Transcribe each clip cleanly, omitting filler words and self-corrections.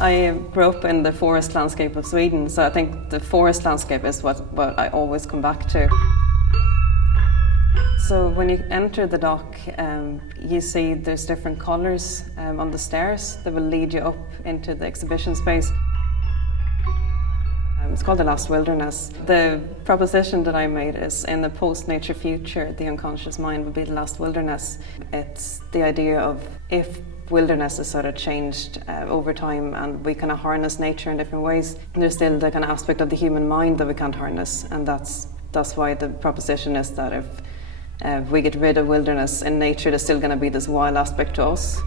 I grew up in the forest landscape of Sweden, so I think the forest landscape is what I always come back to. So when you enter the dock, you see there's different colours on the stairs that will lead you up into the exhibition space. It's called The Last Wilderness. The proposition that I made is, in the post-nature future, the unconscious mind would be the last wilderness. It's the idea of, if wilderness is sort of changed over time and we kind of harness nature in different ways, there's still the kind of aspect of the human mind that we can't harness, and that's why the proposition is that if we get rid of wilderness in nature, there's still going to be this wild aspect to us.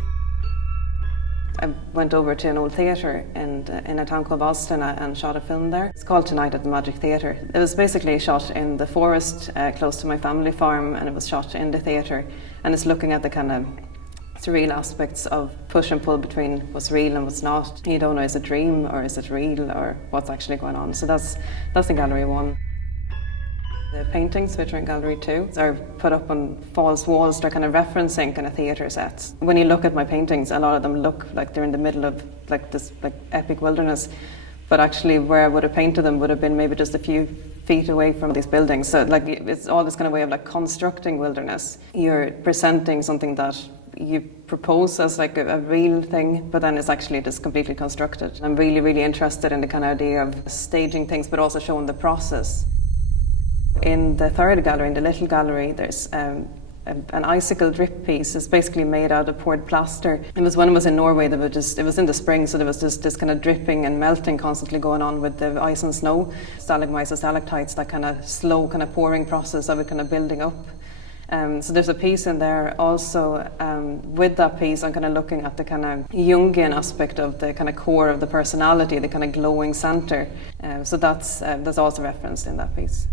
I went over to an old theatre in a town called Boston and shot a film there. It's called Tonight at the Magic Theatre. It was basically shot in the forest close to my family farm, and it was shot in the theatre, and it's looking at the kind of surreal aspects of push and pull between what's real and what's not. You don't know, is it dream or is it real or what's actually going on. So that's in Gallery 1. The paintings, which are in Gallery 2, are put up on false walls. They're kind of referencing kind of theatre sets. When you look at my paintings, a lot of them look like they're in the middle of this epic wilderness, but actually where I would have painted them would have been maybe just a few feet away from these buildings. So it's all this kind of way of constructing wilderness. You're presenting something that you propose as a real thing, but then it's actually just completely constructed. I'm really, really interested in the kind of idea of staging things, but also showing the process. In the third gallery, in the little gallery, there's an icicle drip piece. It's basically made out of poured plaster. It was when I was in Norway, it was in the spring, so there was just this kind of dripping and melting constantly going on with the ice and snow. Stalagmites and stalactites, that kind of slow kind of pouring process of it kind of building up. So there's a piece in there also. With that piece, I'm kind of looking at the kind of Jungian aspect of the kind of core of the personality, the kind of glowing centre. So that's also referenced in that piece.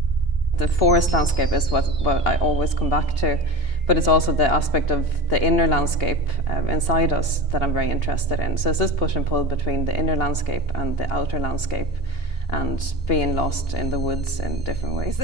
The forest landscape is what I always come back to, but it's also the aspect of the inner landscape inside us that I'm very interested in. So it's this push and pull between the inner landscape and the outer landscape, and being lost in the woods in different ways.